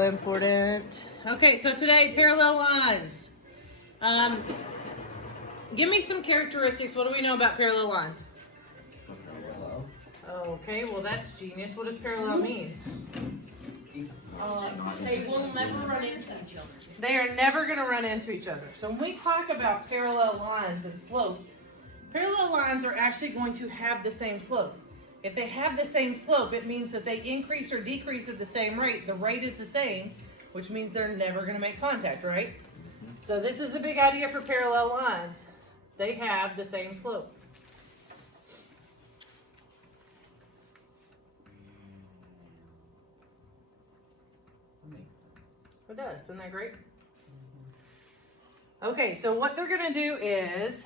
Important. Okay, so today, parallel lines. Give me some characteristics. What do we know about parallel lines? Parallel. Okay, well that's genius. What does parallel mean? They will never run into each other. They are never going to run into each other. So when we talk about parallel lines and slopes, parallel lines are actually going to have the same slope. If they have the same slope, it means that they increase or decrease at the same rate. The rate is the same, which means they're never going to make contact, right? So this is the big idea for parallel lines. They have the same slope. It does. Isn't that great? Okay, so what they're going to do is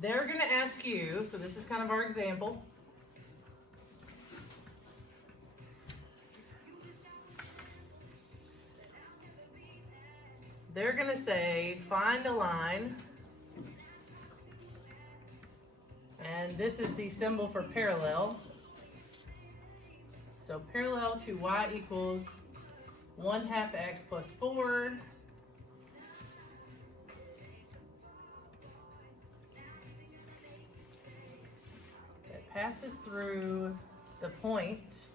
they're going to ask you, so this is kind of our example. They're going to say, find a line, and this is the symbol for parallel. So parallel to y equals 1/2 x plus 4. It passes through the point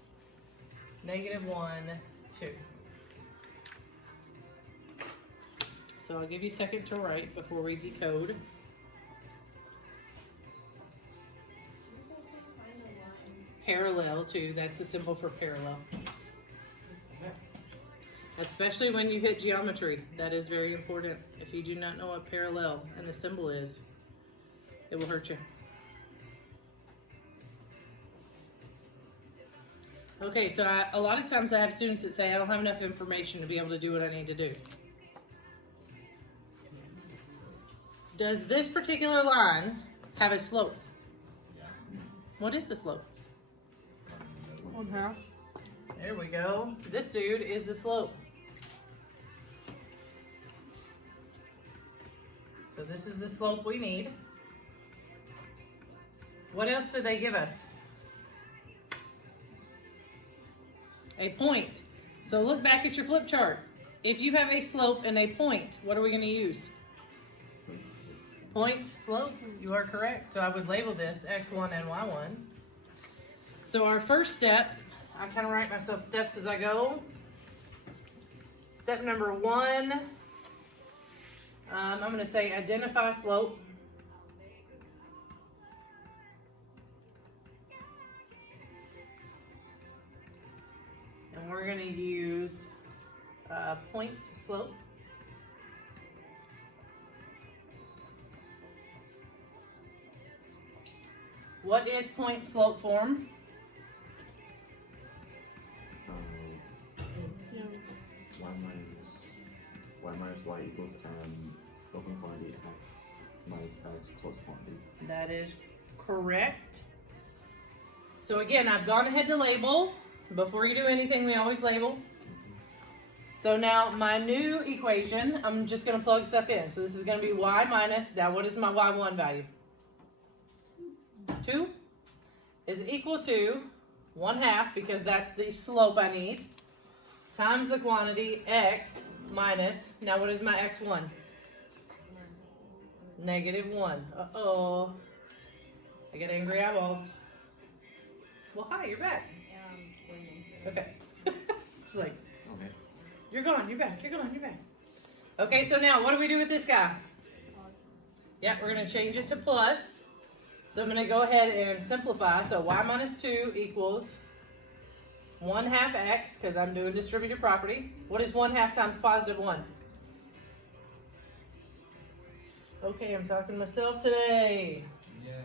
-1, 2. So I'll give you a second to write before we decode. Parallel to, that's the symbol for parallel. Especially when you hit geometry, that is very important. If you do not know what parallel and the symbol is, it will hurt you. Okay, so a lot of times I have students that say I don't have enough information to be able to do what I need to do. Does this particular line have a slope? What is the slope? 1/2. There we go. This dude is the slope. So this is the slope we need. What else did they give us? A point. So look back at your flip chart. If you have a slope and a point, what are we going to use? Point, slope, you are correct. So I would label this x1 and y1. So our first step, I kind of write myself steps as I go. Step number 1, I'm going to say identify slope. And we're going to use point slope. What is point slope form? Y minus y equals open quantity x minus x closed quantity. That is correct. So again, I've gone ahead to label. Before you do anything, we always label. So now my new equation, I'm just going to plug stuff in. So this is going to be y minus, now what is my y1 value? 2 is equal to 1/2, because that's the slope I need, times the quantity x minus, now what is my x1? -1. Uh-oh. I get angry eyeballs. Well, hi, you're back. Okay. It's like, Okay. you're gone, you're back, you're gone, you're back. Okay, so now what do we do with this guy? Yeah, we're going to change it to plus. So I'm going to go ahead and simplify. So y minus 2 equals 1/2 x, because I'm doing distributive property. What is 1/2 times +1? Okay, I'm talking to myself today. Yeah.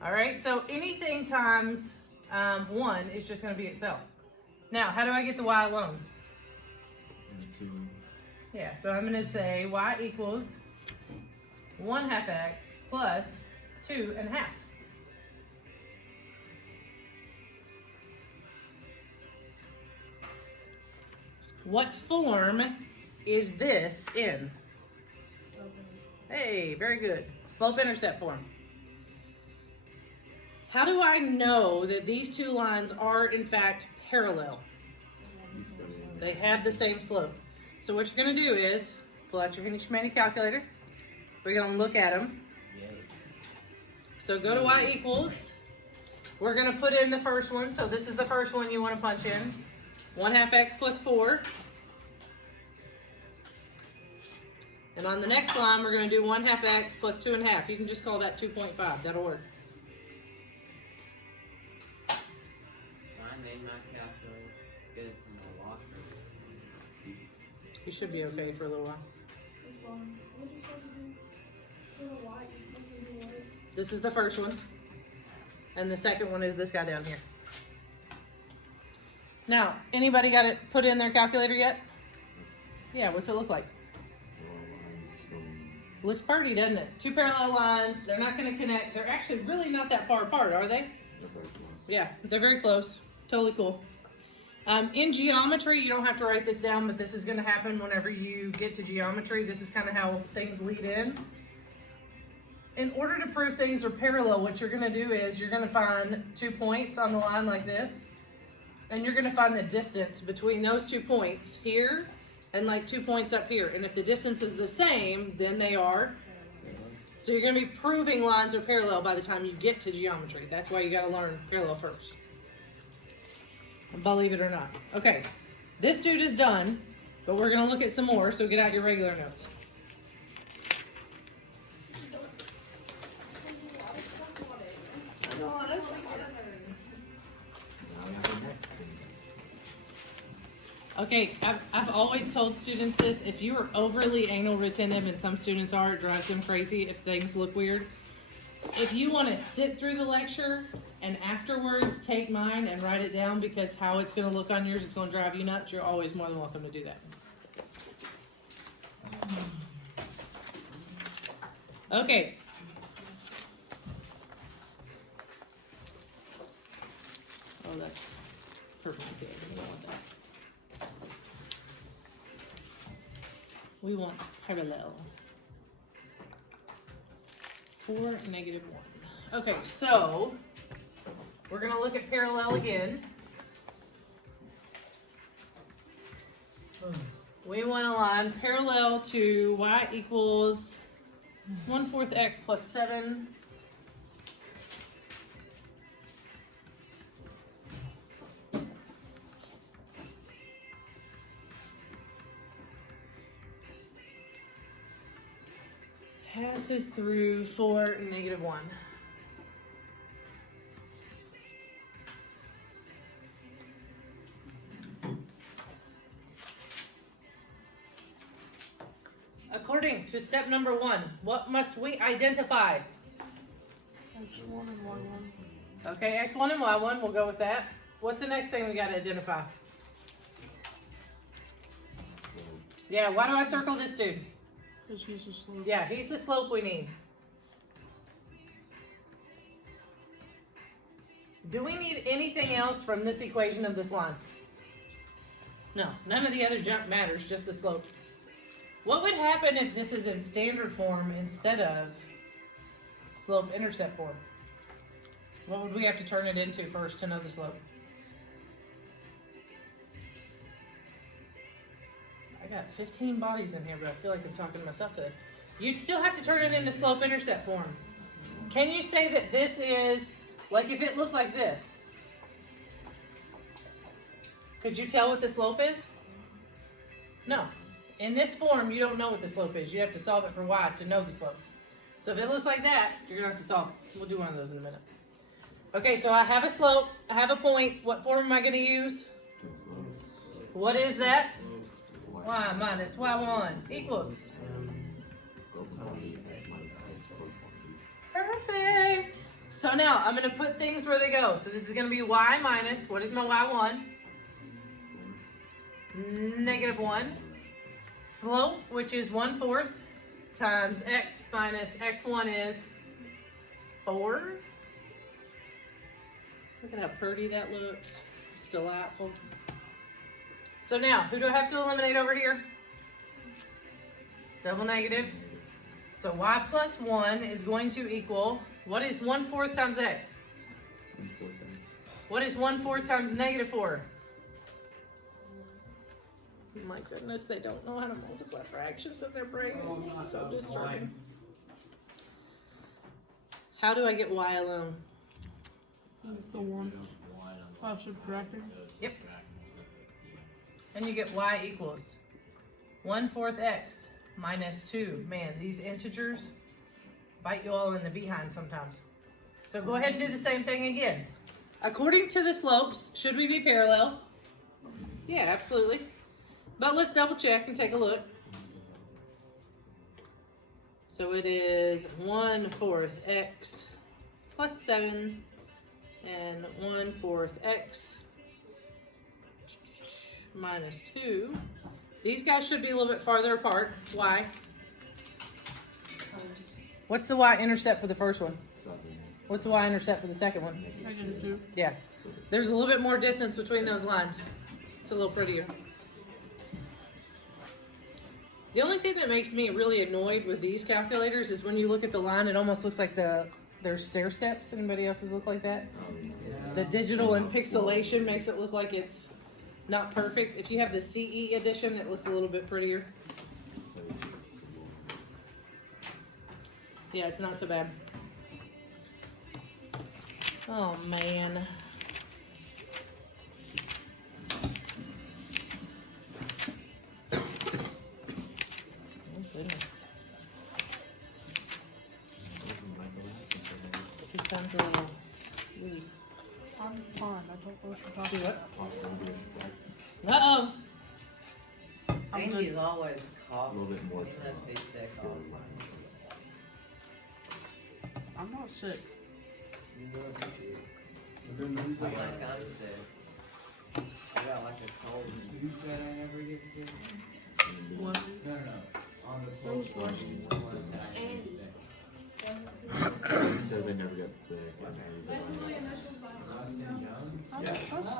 All right, so anything times 1 is just going to be itself. Now, how do I get the y alone? 2. Yeah, so I'm going to say y equals 1/2 x plus 2.5. What form is this in? Hey, very good. Slope-intercept form. How do I know that these two lines are in fact parallel? They have the same slope. So what you're going to do is pull out your Handy calculator. We're going to look at them. So go to y equals. We're going to put in the first one. So this is the first one you want to punch in. 1/2 x plus 4. And on the next line, we're going to do 1/2 x plus 2.5. You can just call that 2.5. That'll work. I made my calculator. Get it from the locker. You should be okay for a little while. This is the first one. And the second one is this guy down here. Now, anybody got it put in their calculator yet? Yeah, what's it look like? Looks pretty, doesn't it? Two parallel lines. They're not going to connect. They're actually really not that far apart, are they? Yeah, they're very close. Totally cool. In geometry, you don't have to write this down, but this is going to happen whenever you get to geometry. This is kind of how things lead in. In order to prove things are parallel, what you're going to do is you're going to find 2 points on the line like this, and you're going to find the distance between those 2 points here and like 2 points up here. And if the distance is the same, then they are. So you're going to be proving lines are parallel by the time you get to geometry. That's why you got to learn parallel first. Believe it or not. Okay, this dude is done, but we're going to look at some more, so get out your regular notes. Okay, I've always told students this. If you are overly anal retentive, and some students are, it drives them crazy if things look weird. If you want to sit through the lecture and afterwards take mine and write it down because how it's going to look on yours is going to drive you nuts, you're always more than welcome to do that. Okay. Oh, that's perpendicular. We don't want that. We want parallel. 4, -1. Okay, so we're going to look at parallel again. We want a line parallel to y equals 1/4 x plus 7. Passes through 4, -1. According to step number 1, what must we identify? X1 and Y1. Okay, X1 and Y1, we'll go with that. What's the next thing we got to identify? Yeah, why do I circle this dude? Because he's a slope. Yeah, he's the slope we need. Do we need anything else from this equation of this line? No, none of the other junk matters, just the slope. What would happen if this is in standard form instead of slope-intercept form? What would we have to turn it into first to know the slope? I got 15 bodies in here, but I feel like I'm talking to myself today. You'd still have to turn it into slope-intercept form. Can you say that this is, like if it looked like this, could you tell what the slope is? No. In this form, you don't know what the slope is. You have to solve it for y to know the slope. So if it looks like that, you're going to have to solve it. We'll do one of those in a minute. Okay, so I have a slope. I have a point. What form am I going to use? What is that? Y minus y1 equals. Perfect. So now I'm going to put things where they go. So this is going to be y minus, what is my y1? -1. Slope, which is 1/4, times x minus x1 is 4. Look at how pretty that looks. It's delightful. So now, who do I have to eliminate over here? Double negative. So y plus 1 is going to equal, what is 1/4 times x? 1/4 x. What is 1/4 times negative 4? My goodness, they don't know how to multiply fractions in their brain. It's so disturbing. How do I get y alone? It's the one. Oh, subtracting. Yep. And you get y equals 1/4 x minus 2. Man, these integers bite you all in the behind sometimes. So go ahead and do the same thing again. According to the slopes, should we be parallel? Yeah, absolutely. But let's double check and take a look. So it is 1/4 x plus 7 and 1/4 x minus 2. These guys should be a little bit farther apart. Why? What's the y-intercept for the first one? 7. What's the y-intercept for the second one? -2. Yeah. There's a little bit more distance between those lines. It's a little prettier. The only thing that makes me really annoyed with these calculators is when you look at the line, it almost looks like there's stair steps. Anybody else's look like that? The digital and pixelation makes it look like it's not perfect. If you have the CE edition, it looks a little bit prettier. So just Yeah, it's not so bad. Oh man. Oh goodness. It sounds a little weak. I'm fine. I don't know what you're Do talking what? possibly a strike. Uh-oh. Andy's always A coughing. little bit more He must be sick all the time. I'm not sick. I think I'm sick. I got like a cold. You said I never get sick? What? No. On the Those phone. Russians. It says I never got sick. Weston Jones?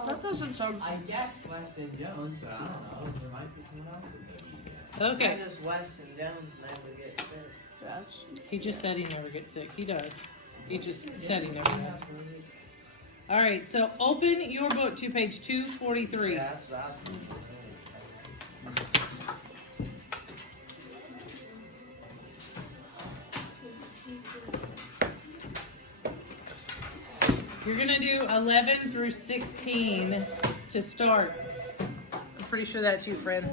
That doesn't sound. I guessed Weston Jones, but I don't know. There might be someone else that does. Okay. When does Weston Jones never get sick? That's. He just said he never gets sick. He does. He just said he never does. All right, so open your book to page 243. Yeah, that's what I was thinking. You're gonna do 11 through 16 to start. I'm pretty sure that's you, Fred.